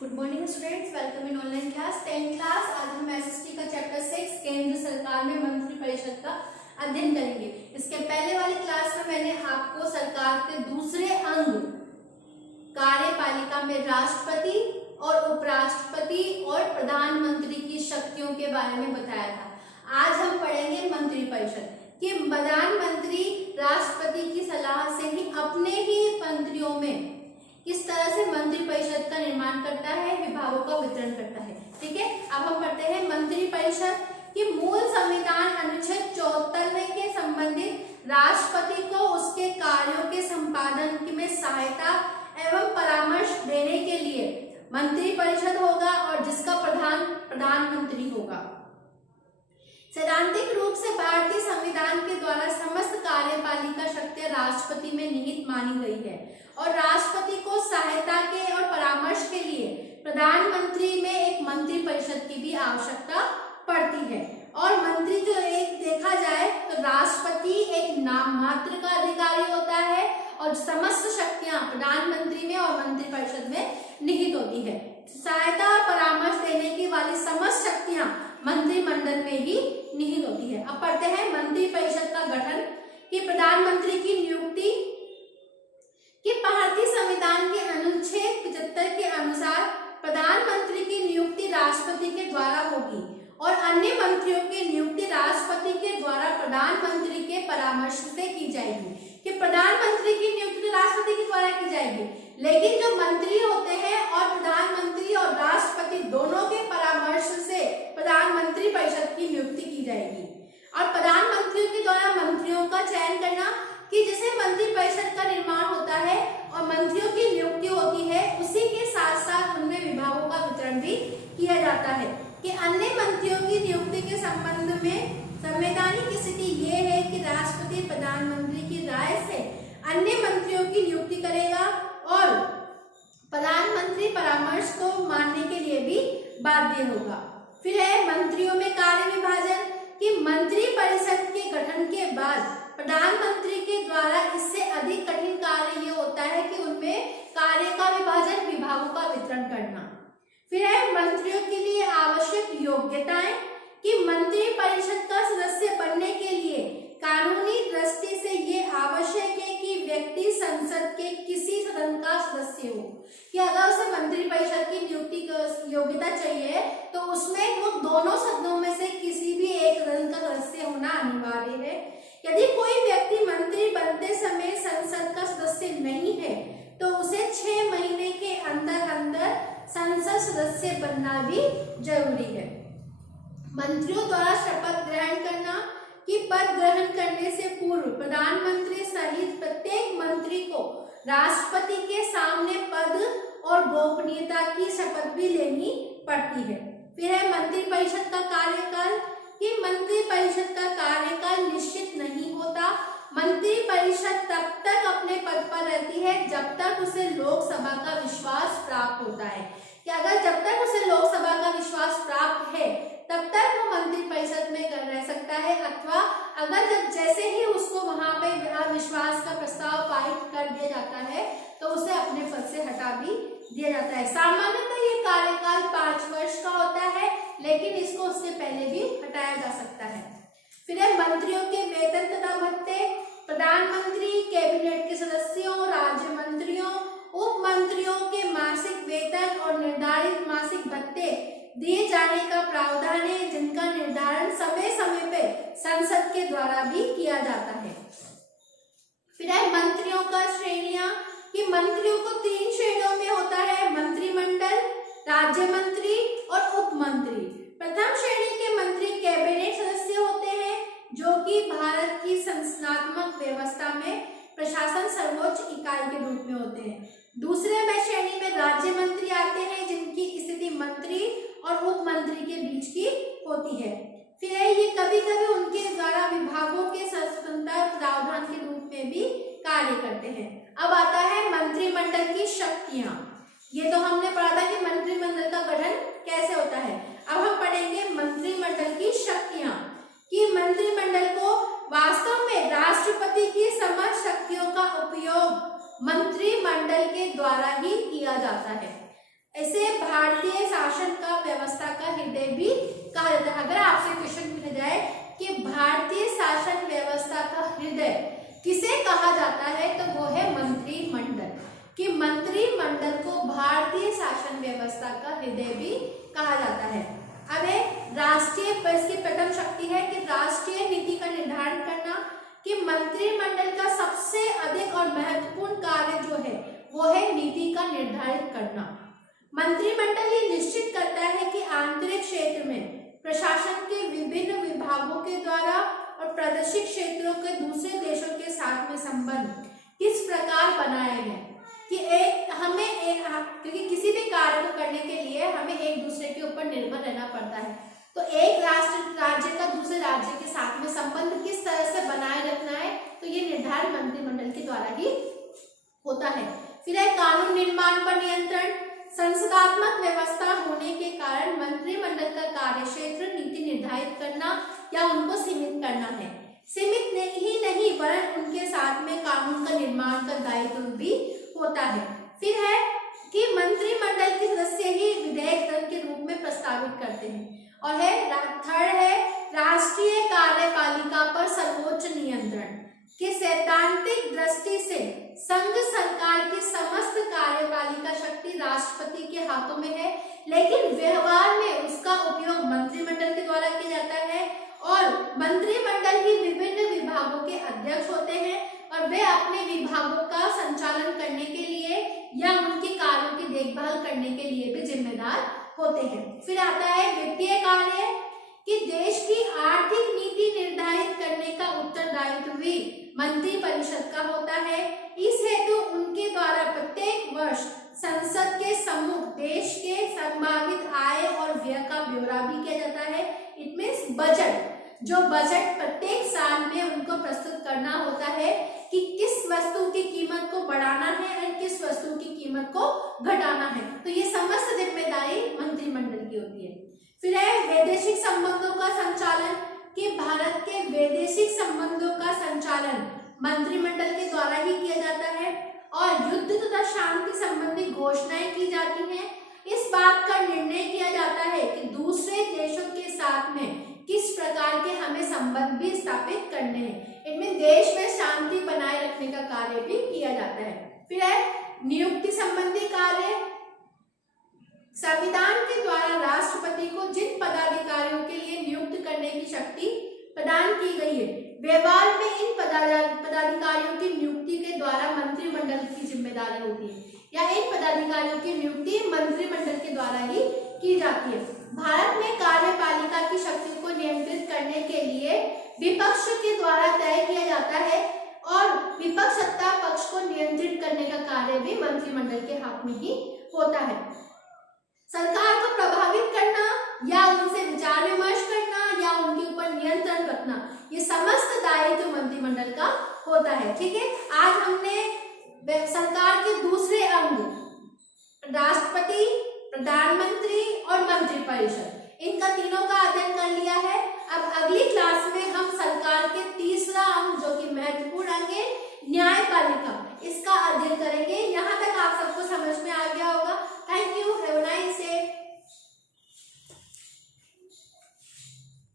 Good morning students, welcome in online class 10th class. आज हम SST का chapter 6 केंद्र सरकार में मंत्री परिषद का अध्ययन करेंगे। इसके पहले वाली क्लास में मैंने आपको सरकार के दूसरे अंग कार्यपालिका में राष्ट्रपति और उपराष्ट्रपति और प्रधानमंत्री की शक्तियों के बारे में बताया था। आज हम पढ़ेंगे मंत्री परिषद कि प्रधानमंत्री राष्ट्रपति की सलाह से ही अपने ही मंत्रियों में किस तरह से मंत्री परिषद का निर्माण करता है, विभागों का वितरण करता है। ठीक है, अब हम पढ़ते हैं मंत्री परिषद की मूल संविधान अनुच्छेद 74 के संबंधित राष्ट्रपति को उसके कार्यों के संपादन में सहायता एवं परामर्श देने के लिए मंत्री परिषद होगा और जिसका प्रधान प्रधानमंत्री होगा। सैद्धांतिक रूप से भारतीय संविधान के द्वारा समस्त कार्यपालिका शक्तियां राष्ट्रपति में निहित मानी गई है और राष्ट्रपति को सहायता के और परामर्श के लिए प्रधानमंत्री में एक मंत्री परिषद की भी आवश्यकता पड़ती है। और मंत्री जो एक देखा जाए तो राष्ट्रपति एक नाम मात्र का अधिकारी होता है और समस्त शक्तियां प्रधानमंत्री में और मंत्री परिषद में निहित होती है। सहायता और परामर्श देने की वाली समस्त शक्तियां मंत्रिमंडल में ही निहित होती है। अब पढ़ते हैं मंत्री परिषद का गठन कि प्रधानमंत्री की नियुक्ति कि भारतीय संविधान के अनुच्छेद 75 के अनुसार प्रधानमंत्री की नियुक्ति राष्ट्रपति के द्वारा होगी और अन्य मंत्रियों की नियुक्ति राष्ट्रपति के द्वारा प्रधानमंत्री के परामर्श से की जाएगी। कि प्रधानमंत्री की नियुक्ति राष्ट्रपति के द्वारा की जाएगी, लेकिन जो मंत्री होते हैं और प्रधानमंत्री और राष्ट्रपति दोनों के परामर्श से प्रधानमंत्री परिषद की नियुक्ति की जाएगी। और प्रधानमंत्रियों के द्वारा मंत्रियों का चयन करना कि जिसे मंत्री परिषद का निर्माण होता है और मंत्रियों की नियुक्ति होती है, उसी के साथ साथ उनमें विभागों का वितरण भी किया जाता है। कि अन्य मंत्रियों की नियुक्ति के संबंध में संवैधानिक स्थिति ये है कि राष्ट्रपति प्रधानमंत्री की राय से अन्य मंत्रियों की नियुक्ति करेगा और प्रधानमंत्री परामर्श को मानने के लिए भी बाध्य होगा। फिर है मंत्रियों में कार्य विभाजन कि मंत्री परिषद के गठन के बाद प्रधानमंत्री के द्वारा इससे अधिक कठिन कार्य ये होता है कि उनमें कार्य का विभाजन, विभागों का वितरण करना। फिर है मंत्रियों के लिए आवश्यक योग्यताएं कि मंत्री परिषद का सदस्य बनने के लिए कानूनी दृष्टि से ये आवश्यक है कि व्यक्ति संसद के किसी सदन का सदस्य हो। कि अगर उसे मंत्री परिषद की नियुक्ति योग्यता चाहिए तो उसमें वो दोनों सदनों में से किसी भी एक सदन का सदस्य होना अनिवार्य है। यदि कोई व्यक्ति मंत्री बनते समय संसद का सदस्य नहीं है तो उसे 6 महीने के अंदर अंदर संसद सदस्य बनना भी जरूरी है। मंत्रियों द्वारा शपथ ग्रहण करना कि पद ग्रहण करने से पूर्व प्रधानमंत्री सहित प्रत्येक मंत्री को राष्ट्रपति के सामने पद और गोपनीयता की शपथ भी लेनी पड़ती है। फिर है मंत्री परिषद का कार्यकाल कि मंत्री परिषद का कार्यकाल निश्चित नहीं होता। मंत्री परिषद तब तक अपने पद पर रहती है जब तक उसे लोकसभा का विश्वास प्राप्त होता है। कि अगर जब तक उसे लोकसभा का विश्वास प्राप्त है तब तक वो मंत्री परिषद में रह सकता है, अथवा अगर जब जैसे ही उसको वहां पे अविश्वास का प्रस्ताव पारित कर दिया जाता है तो उसे अपने पद से हटा भी दिया जाता है। सामान्यतः ये कार्यकाल 5 वर्ष का होता है, लेकिन इसको उससे पहले भी हटाया जा सकता है। फिर मंत्रियों के वेतन तथा भत्ते, प्रधानमंत्री, कैबिनेट के सदस्यों, राज्य मंत्रियों, उप मंत्रियों के मासिक वेतन और निर्धारित मासिक भत्ते दिए जाने का प्रावधान है, जिनका निर्धारण समय समय पे संसद के द्वारा भी किया जाता है। फिर है मंत्रियों का श्रेणियां कि मंत्रियों को 3 श्रेणियों में होता है: मंत्रिमंडल, राज्य मंत्री और उप मंत्री। प्रथम श्रेणी के मंत्री कैबिनेट सदस्य होते हैं जो कि भारत की संस्थात्मक व्यवस्था में प्रशासन सर्वोच्च इकाई के रूप में होते हैं। दूसरे में श्रेणी में राज्य मंत्री आते हैं जिनकी स्थिति मंत्री और उप मंत्री के बीच की होती है। फिर ये कभी कभी उनके द्वारा विभागों के स्वतंत्र प्रावधान के रूप में भी कार्य करते हैं। अब आता है मंत्रिमंडल की शक्तियां। ये तो हमने पढ़ा था कि मंत्रिमंडल का गठन कैसे होता है। अब हम पढ़ेंगे मंत्रिमंडल की शक्तियां कि मंत्रिमंडल को वास्तव में राष्ट्रपति की समस्त शक्तियों का उपयोग मंत्रिमंडल के द्वारा ही किया जाता है। इसे भारतीय शासन का व्यवस्था का हृदय भी कहा जाता है। अगर आपसे क्वेश्चन पूछा जाए कि भारतीय शासन व्यवस्था का हृदय किसे कहा जाता है, तो वो है मंत्रिमंडल, कि मंत्रिमंडल को भारतीय शासन व्यवस्था का हृदय भी कहा जाता है। अब है राष्ट्रीय, इसकी प्रथम शक्ति है कि राष्ट्रीय नीति का निर्धारण करना, कि मंत्रिमंडल का सबसे अधिक और महत्वपूर्ण कार्य जो है वो है नीति का निर्धारित करना। मंत्रिमंडल ये निश्चित करता है कि आंतरिक क्षेत्र में प्रशासन के विभिन्न विभागों के द्वारा और प्रादेशिक क्षेत्रों के दूसरे देशों के साथ में संबंध किस प्रकार बनाए गए, कि क्योंकि किसी भी कार्य को करने के लिए हमें एक दूसरे के ऊपर निर्भर रहना पड़ता है, तो एक राज्य का दूसरे राज्य के साथ में संबंध किस तरह से बनाए रखना है, तो ये निर्धारण मंत्रिमंडल के द्वारा ही होता है। फिर है कानून निर्माण पर नियंत्रण। संसदात्मक व्यवस्था होने के कारण मंत्रिमंडल का कार्य क्षेत्र नीति निर्धारित करना या उनको सीमित करना है। सीमित ही नहीं वरन उनके साथ में कानून का निर्माण का दायित्व भी होता है। फिर है कि मंत्रिमंडल के सदस्य ही विधेयक दल के रूप में प्रस्तावित करते हैं। और है थर्ड है राष्ट्रीय कार्यपालिका पर सर्वोच्च नियंत्रण, कि सैद्धांतिक दृष्टि से संघ सरकार की समस्त कार्यपालिका शक्ति राष्ट्रपति के हाथों में है, लेकिन व्यवहार में उसका उपयोग मंत्रिमंडल के द्वारा किया जाता है और मंत्रिमंडल ही विभिन्न विभागों के अध्यक्ष होते हैं और वे अपने विभागों का संचालन करने के लिए या उनके कार्यों की देखभाल करने के लिए भी जिम्मेदार होते हैं। फिर आता है वित्तीय कार्य, कि देश की आर्थिक नीति निर्धारित करने का उत्तरदायित्व भी मंत्रिपरिषद का होता है। इस हेतु उनके द्वारा प्रत्येक वर्ष संसद के सम्मुख देश के संभावित आय और व्यय का ब्यौरा भी किया जाता है। इट मीन्स बजट, जो बजट प्रत्येक साल में उनको प्रस्तुत करना होता है कि किस वस्तु की कीमत को बढ़ाना है और किस वस्तु की कीमत को घटाना है, तो ये समस्त जिम्मेदारी मंत्रिमंडल की होती है। फिर है वैदेशिक संबंधों का संचालन, कि भारत के वैदेशिक संबंधों का संचालन मंत्रिमंडल के द्वारा ही किया जाता है और युद्ध तथा शांति संबंधी घोषणाएं की जाती हैं। इस बात का निर्णय किया जाता है कि दूसरे देशों के साथ में किस प्रकार के हमें संबंध भी स्थापित करने हैं। इनमें देश में शांति बनाए रखने का कार्य भी किया जाता है। फिर है नियुक्ति संबंधी कार्य, संविधान के द्वारा राष्ट्रपति को जिन पदाधिकारियों के लिए नियुक्त करने की शक्ति प्रदान की गई है, व्यवहार में इन पदाधिकारियों की नियुक्ति के द्वारा मंत्रिमंडल की जिम्मेदारी होती है या इन पदाधिकारियों की नियुक्ति मंत्रिमंडल के द्वारा ही की जाती है। भारत में कार्यपालिका की शक्ति को नियंत्रित करने के लिए विपक्ष के द्वारा तय किया जाता है और विपक्ष सत्ता पक्ष को नियंत्रित करने का कार्य भी मंत्रिमंडल के हाथ में ही होता है। सरकार को प्रभावित करना या उनसे विचार विमर्श करना या उनके ऊपर नियंत्रण रखना, ये समस्त दायित्व मंत्रिमंडल का होता है। ठीक है, आज हमने सरकार के दूसरे अंग राष्ट्रपति, प्रधानमंत्री और मंत्रिपरिषद, इनका तीनों का अध्ययन कर लिया है। अब अगली क्लास में हम सरकार के